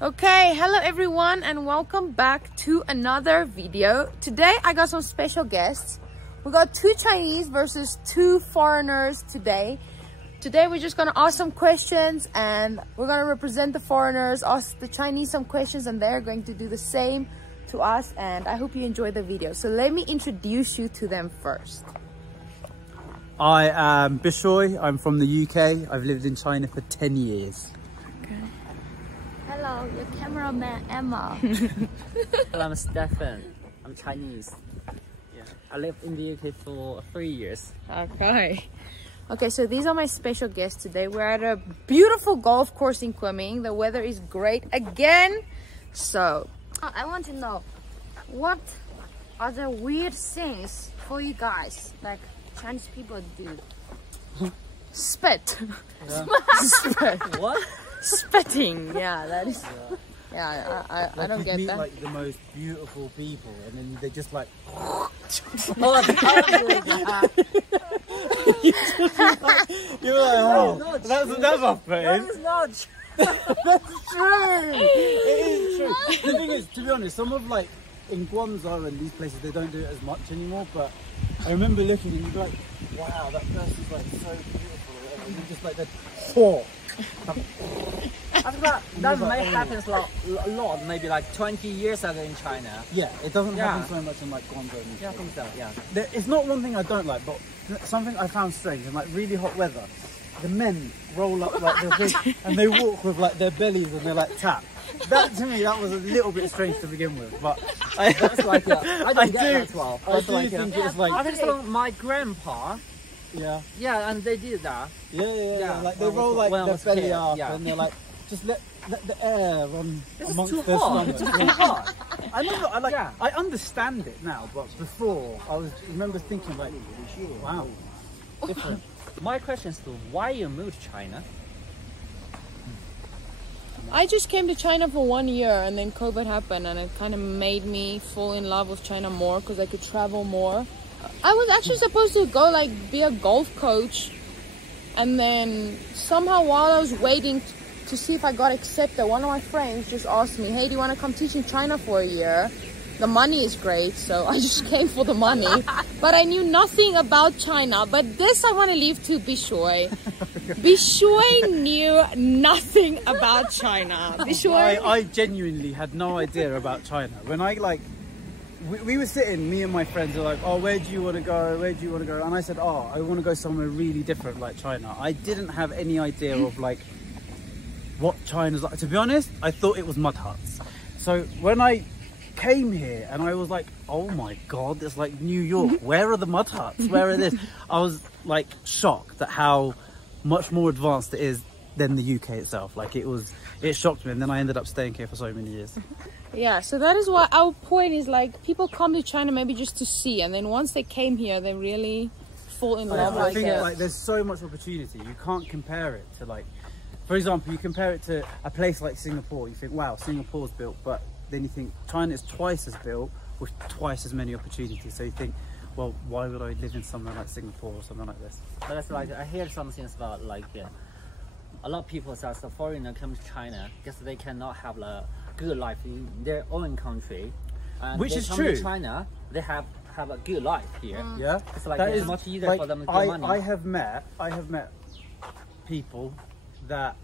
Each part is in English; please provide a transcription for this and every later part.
Okay, hello everyone and welcome back to another video. Today I got some special guests. We got two Chinese versus two foreigners today. Today we're just gonna ask some questions and we're gonna represent the foreigners, ask the Chinese some questions, and they're going to do the same to us, and I hope you enjoy the video. So let me introduce you to them first. I am Bishoy. I'm from the UK. I've lived in China for 10 years. Hello, your cameraman Emma. Hello, I'm Stefan. I'm Chinese. Yeah, I lived in the UK for 3 years. Okay, so these are my special guests today. We're at a beautiful golf course in Kunming. The weather is great again. So, I want to know, what are the weird things for you guys, like Chinese people do? spit. Yeah. Spit. What? Spitting. Yeah, that is. Yeah, I don't get meet, that. like the most beautiful people, and then they just like. You're like, oh, that's never fair. That is not true. That's true. It is true. The thing is, to be honest, some of like in Guangzhou and these places they don't do it as much anymore. But I remember looking and you'd be like, wow, that person's like so beautiful, and then just like that. Oh. I think that may happen a lot, maybe like 20 years ago in China. Yeah, it doesn't happen so much in like Guangzhou. Yeah, I think so, yeah. It's not one thing I don't like, but something I found strange in like really hot weather. The men roll up like their thing and they walk with like their bellies and they're like tap. That to me, that was a little bit strange to begin with, but That's like I don't get that as well. I do think it's like I think so. My grandpa. yeah, and they did that. Yeah. Like they roll like their belly up and they're like just let the air run amongst their stomach. It's too hot. I understand it now, but before I remember thinking like, wow, different. My question is, why you moved to China? I just came to China for 1 year and then COVID happened and it kind of made me fall in love with China more because I could travel more. I was actually supposed to go like be a golf coach, and then somehow while I was waiting to see if I got accepted, one of my friends just asked me, hey, do you want to come teach in China for a year? The money is great, so I just came for the money. But I knew nothing about China. But this I want to leave to Bishoy. Bishoy knew nothing about China. Bishoy. I genuinely had no idea about China. When I like, we were sitting, me and my friends are like, oh, where do you want to go? Where do you want to go? And I said, oh, I want to go somewhere really different like China. I didn't have any idea of like what China's like. To be honest, I thought it was mud huts. So when I came here and I was like, oh my god, it's like New York. Where are the mud huts? Where are this? I was like shocked at how much more advanced it is than the UK itself. Like it shocked me, and then I ended up staying here for so many years. Yeah, so that is why our point is like people come to China maybe just to see, and then once they came here they really fall in love I with think it. like there's so much opportunity. You can't compare it to like, for example, you compare it to a place like Singapore. You think, wow, Singapore's built, but then you think China is twice as built with twice as many opportunities. So you think, well, why would I live in somewhere like Singapore or something like this? But that's like, I hear some things about like a lot of people say the foreigner come to China because they cannot have a good life in their own country. And which they is come true. To China, they have a good life here. Yeah, it's like that it's is much easier like, for them to get money. I have met people that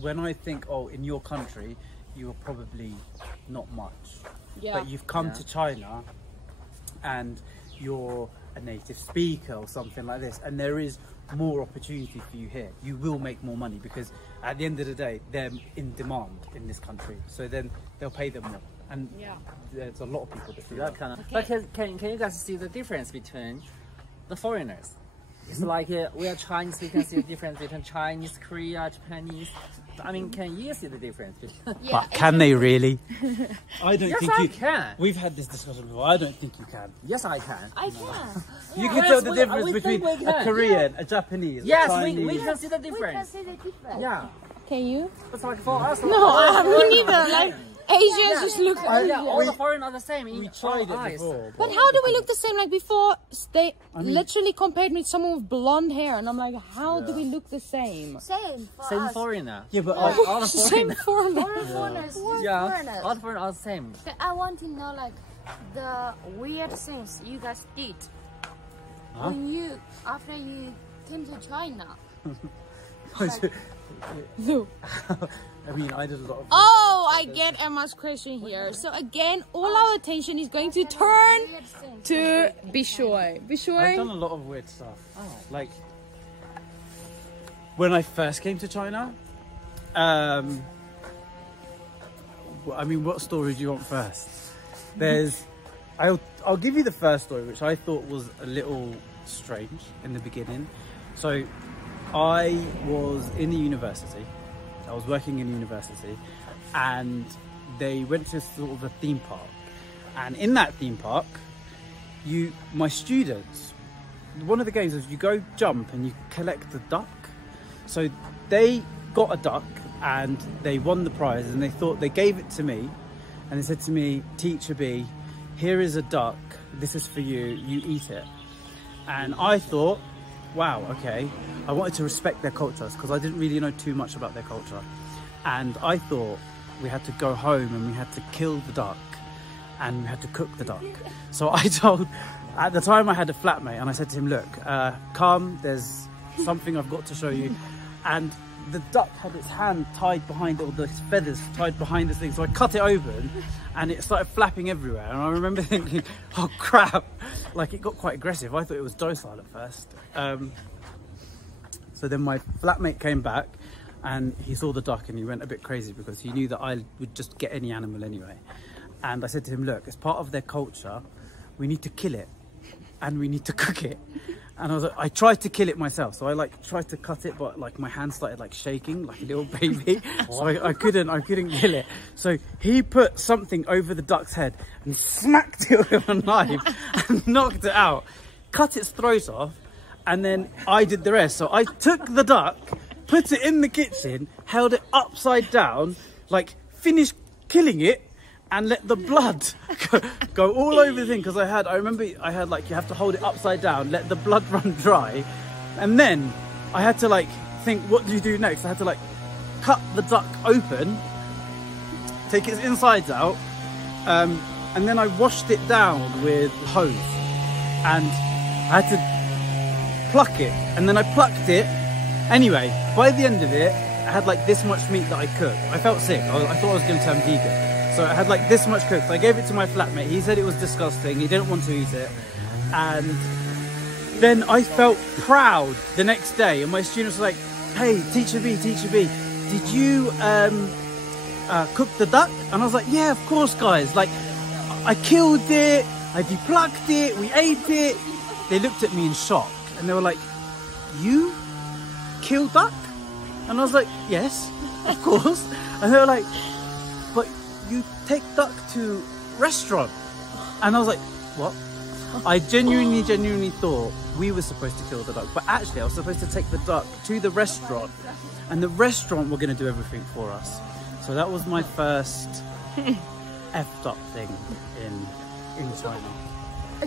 when I think, oh, in your country you are probably not much, but you've come to China and you're a native speaker or something like this, and there is more opportunity for you here. You will make more money because at the end of the day they're in demand in this country, so then they'll pay them more, and there's a lot of people that do that kind of. But can you guys see the difference between the foreigners? It's like we are Chinese, we can see the difference between Chinese, Korea, Japanese. I mean, can you see the difference? But can they really? I don't think I you can. We've had this discussion before. I don't think you can. Yes, I can. I can. You can tell the difference between a Korean, a Japanese, a Chinese. we can see the We can difference. see the difference. Yeah. Can you? It's like for us. No, me neither. Like Asians just look Asian. Yeah, all the foreigners are the same. We tried it before. But how do we look the same? Like before, they literally compared me to someone with blonde hair, and I'm like, how do we look the same? Same for Same us. foreigner. Yeah, but all the Same foreigners. foreigner. Foreigners. Yeah, Foreigners. all the foreigners are the same. But I want to know like the weird things you guys did when you after you came to China. No. I mean, I did a lot of. Oh, I get Emma's question here. So again, all our attention is going to turn Weird things. to Bishoy. I've Bishoy. done a lot of weird stuff. Like when I first came to China. I mean, what story do you want first? I'll give you the first story, which I thought was a little strange in the beginning. So I was in the university. I was working in university, and they went to sort of a theme park. And in that theme park, my students, one of the games is you go jump and you collect a duck. So they got a duck and they won the prize, and they gave it to me, and they said to me, Teacher B, here is a duck, this is for you, you eat it. And I thought, wow, okay. I wanted to respect their cultures because I didn't really know too much about their culture. And I thought we had to go home and we had to kill the duck and we had to cook the duck. So I told, at the time I had a flatmate, and I said to him, look, come, there's something I've got to show you. And the duck had its hand tied behind it, or the feathers tied behind this thing. So I cut it open and it started flapping everywhere. And I remember thinking, oh crap, like it got quite aggressive. I thought it was docile at first. So then my flatmate came back and he saw the duck and he went a bit crazy because he knew that I would just get any animal anyway. And I said to him, look, as part of their culture, we need to kill it and we need to cook it. And I was like, I tried to kill it myself. So I like tried to cut it, but like my hand started like shaking like a little baby. So I couldn't kill it. So he put something over the duck's head and smacked it with a knife and knocked it out, cut its throat off. And then I did the rest. So I took the duck, put it in the kitchen, held it upside down, like finished killing it, and let the blood go all over the thing. Because I remember I had like, you have to hold it upside down, let the blood run dry. And then I had to like think, what do you do next? I had to like cut the duck open, take its insides out, and then I washed it down with hose. And I had to pluck it, and then I plucked it. Anyway, by the end of it, I had like this much meat that I cooked. I felt sick. I thought I was going to turn vegan. So I had like this much cooked. I gave it to my flatmate. He said it was disgusting. He didn't want to eat it. And then I felt proud the next day. And my students were like, hey, Teacher B, did you cook the duck? And I was like, yeah, of course, guys. Like, I killed it. I depulucked it. We ate it. They looked at me in shock. And they were like, you kill duck? And I was like, yes, of course. And they were like, but you take duck to restaurant. And I was like, what? I genuinely thought we were supposed to kill the duck, but actually I was supposed to take the duck to the restaurant, and the restaurant were going to do everything for us. So that was my first effed up thing in China.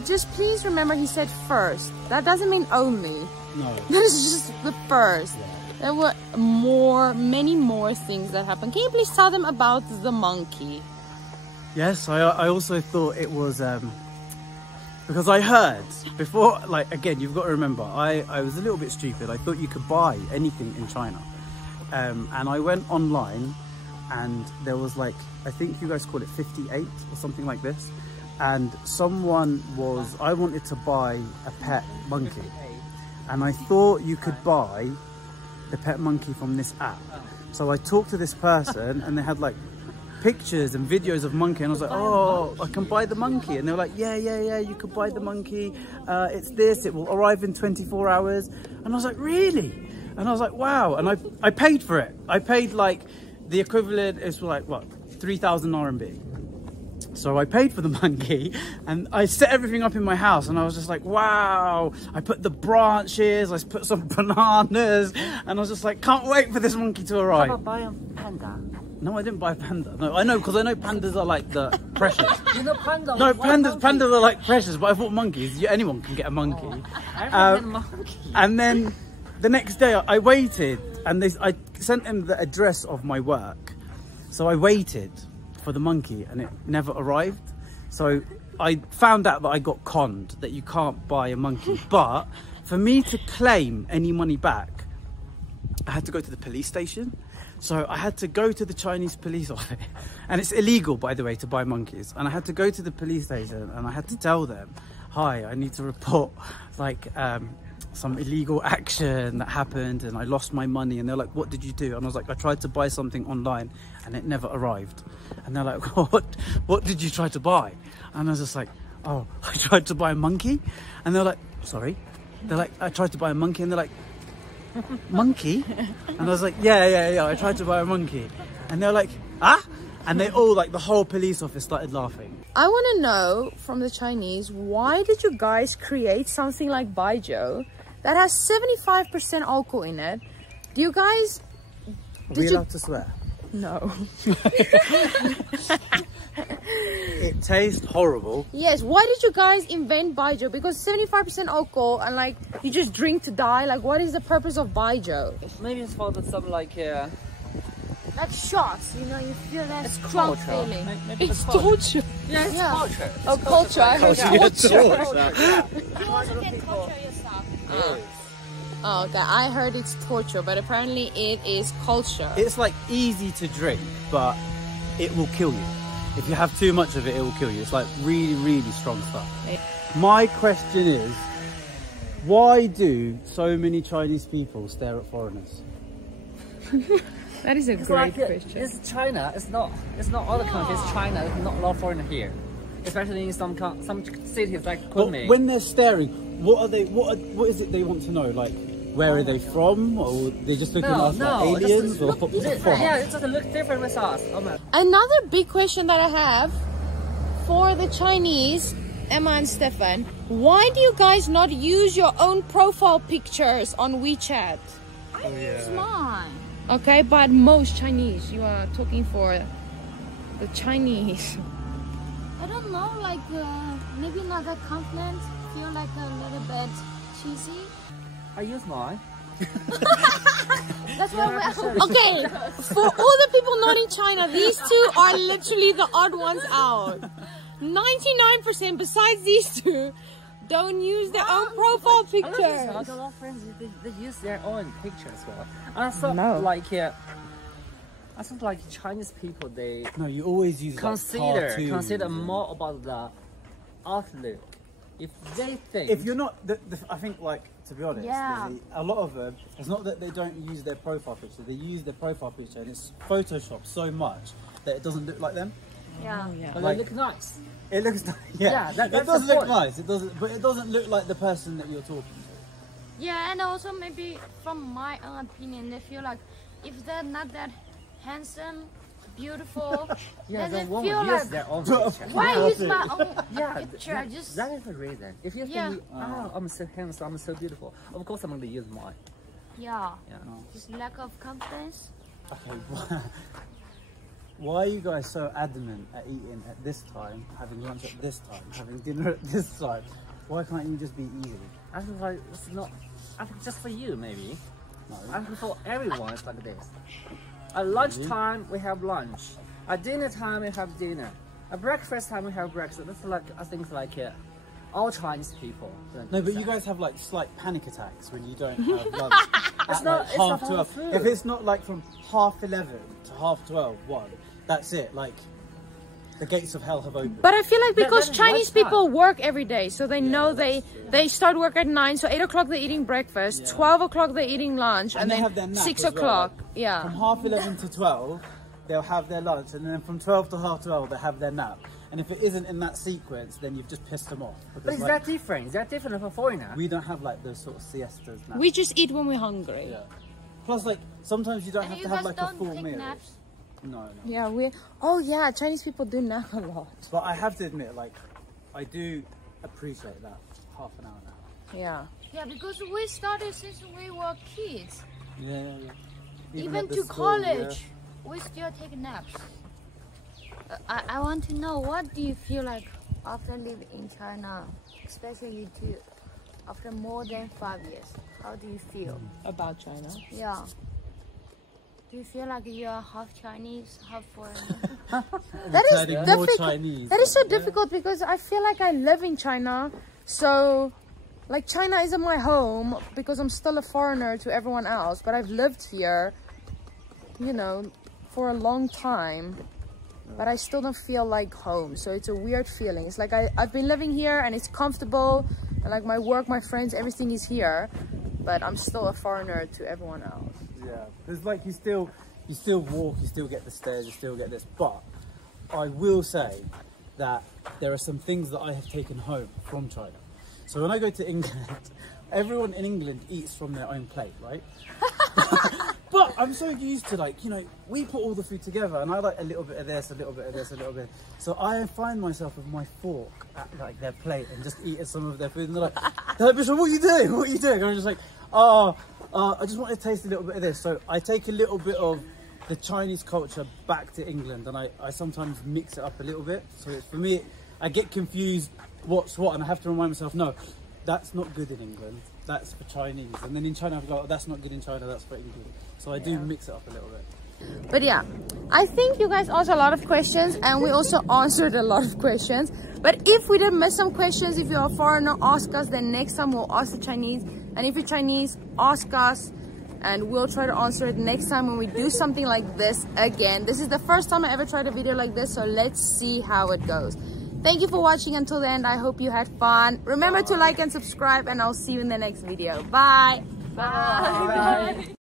Just please remember he said first. That doesn't mean only. No. That is just the first. Yeah. There were many more things that happened. Can you please tell them about the monkey? Yes, I also thought it was because I heard before, like, again, you've got to remember, I was a little bit stupid. I thought you could buy anything in China, and I went online and there was like, I think you guys call it 58 or something like this, and I wanted to buy a pet monkey, and I thought you could buy the pet monkey from this app. So I talked to this person and they had like pictures and videos of monkey, and I was like, oh, I can buy the monkey. And they were like, yeah, you could buy the monkey. It's this, it will arrive in 24 hours. And I was like, really? And I was like, wow. And I paid for it. I paid like the equivalent is like, what, 3,000 RMB. So I paid for the monkey and I set everything up in my house, and I was just like, wow. I put the branches, I put some bananas, and I was just like, can't wait for this monkey to arrive. How about buying panda? No, I didn't buy a panda. No, I know, because I know pandas are like the precious. You know panda? No, pandas are like precious, but I thought monkeys. Anyone can get a monkey. I monkey. And then the next day I waited, and I sent him the address of my work. So I waited for the monkey, and it never arrived. So I found out that I got conned, that you can't buy a monkey. But for me to claim any money back, I had to go to the police station. So I had to go to the Chinese police office, and it's illegal, by the way, to buy monkeys. And I had to go to the police station, and I had to tell them, hi, I need to report like some illegal action that happened, and I lost my money. And they're like, what did you do? And I was like, I tried to buy something online and it never arrived. And they're like, what did you try to buy? And I was just like, oh, I tried to buy a monkey. And they're like, sorry? They're like, I tried to buy a monkey. And they're like, monkey? And I was like, yeah, I tried to buy a monkey. And they're like, ah? And they all, like, the whole police office started laughing. I want to know from the Chinese, why did you guys create something like Baijiu that has 75% alcohol in it? Do you guys... Are we allowed to swear? No. It tastes horrible. Yes, why did you guys invent Baijiu? Because 75% alcohol and like you just drink to die. Like, what is the purpose of Baijiu? Maybe it's for some like shots, you know, you feel that it's strong culture. feeling. Maybe It's the culture. torture. Yeah, it's culture. Oh, culture. I heard culture. You also can torture yourself. Oh, okay. I heard it's torture, but apparently it is culture. It's like easy to drink, but it will kill you. If you have too much of it, it will kill you. It's like really, really strong stuff. My question is, why do so many Chinese people stare at foreigners? That is a It's great like, question. it's China. It's not other countries. It's China. There's not a lot of foreigner here, especially in some cities like But Kunming. when they're staring, what is it they want to know? Like, where are they from? Or they just looking at us like aliens? Or what? Yeah, it doesn't look different with us. Oh my. Another big question that I have for the Chinese, Emma and Stefan, why do you guys not use your own profile pictures on WeChat? I use mine. Okay, but most Chinese, you are talking for the Chinese. I don't know, like maybe not that confident. Feel like a little bit cheesy. I use mine. That's why we're Okay, for all the people not in China, these two are literally the odd ones out. 99% besides these two don't use their own profile I pictures. got a lot of friends. They use their own picture as well. And I thought No. I think like Chinese people, they No, you always use consider cartoons. more about the outlook. If they think If you're not, I think, like, to be honest, Yeah. Lizzie, a lot of them, it's not that they don't use their profile picture, they use their profile picture and it's photoshopped so much that it doesn't look like them. yeah. but like- they look nice. It looks nice, Yeah, it that's does the look point. nice, it doesn't, but it doesn't look like the person that you're talking to. Yeah, and also maybe from my own opinion, they feel like if they're not that handsome, beautiful, Yeah, then they they won't feel use like their own picture. why use my own Yeah, picture? I just that is the reason. If you Yeah. think, oh, I'm so handsome, I'm so beautiful, of course I'm going to use mine. yeah, Yeah. just lack of confidence. Okay, why are you guys so adamant at eating at this time, having lunch at this time, having dinner at this time? Why can't you just be easy? I think like it's not. I think just for you maybe. No. I think for everyone it's like this. At lunchtime we have lunch. At dinner time we have dinner. At breakfast time we have breakfast. That's like I think like all Chinese people. No, but you guys have like slight panic attacks when you don't have lunch. It's at, not- like, it's not half all 12. food. If it's not like from 11:30 to 12:30, 1, that's it. Like the gates of hell have opened. But I feel like because that is Chinese lunchtime. people work every day, so they know they start work at 9, so 8 o'clock they're eating breakfast, Yeah. 12 o'clock they're eating lunch, and they then have their nap 6 as well, o'clock, like, yeah. From 11:30 to 12, they'll have their lunch, and then from 12 to 12:30, they have their nap. And if it isn't in that sequence, then you've just pissed them off. But Because, is like, that different? Is that different for foreigner? we don't have like those sort of siestas now. We just eat when we're hungry. Yeah. Plus, like sometimes you don't And have you to have guys like a don't full take meal. naps? No. Yeah, oh yeah, Chinese people do nap a lot. But I have to admit, like, I do appreciate that half an hour now. Yeah. Yeah, because we started since we were kids, Yeah. even at the to school, college. we still take naps. I want to know, what do you feel like after living in China, especially you two, after more than 5 years? How do you feel About China. Yeah. Do you feel like you are half Chinese, half foreigner? That is Turning more difficult. Chinese. That is so difficult because I feel like I live in China, so like China isn't my home because I'm still a foreigner to everyone else, but I've lived here, you know, for a long time, but I still don't feel like home. So it's a weird feeling. It's like I've been living here and it's comfortable, and like my work, my friends, everything is here, but I'm still a foreigner to everyone else. Yeah, because like you still walk, you still get the stairs, you still get this. But I will say that there are some things that I have taken home from China. So when I go to England, everyone in England eats from their own plate, right? But I'm so used to, like, you know, we put all the food together and I like a little bit of this, a little bit of this, a little bit. So I find myself with my fork at like their plate and just eating some of their food, and they're like, Bishop, what are you doing? What are you doing? And I'm just like, I just want to taste a little bit of this. So I take a little bit of the Chinese culture back to England, and I sometimes mix it up a little bit. So it's, for me, I get confused what's what, and I have to remind myself, no, that's not good in England, that's for Chinese. And then in China, I go, oh, that's not good in China, that's for England. So I do mix it up a little bit. But yeah, I think you guys asked a lot of questions and we also answered a lot of questions. But if we did miss some questions, if you're a foreigner, ask us. Then next time we'll ask the Chinese. And if you're Chinese, ask us and we'll try to answer it next time when we do something like this again. This is the first time I ever tried a video like this, so let's see how it goes. Thank you for watching until the end. I hope you had fun. Remember to like and subscribe, and I'll see you in the next video. Bye. Bye. Bye.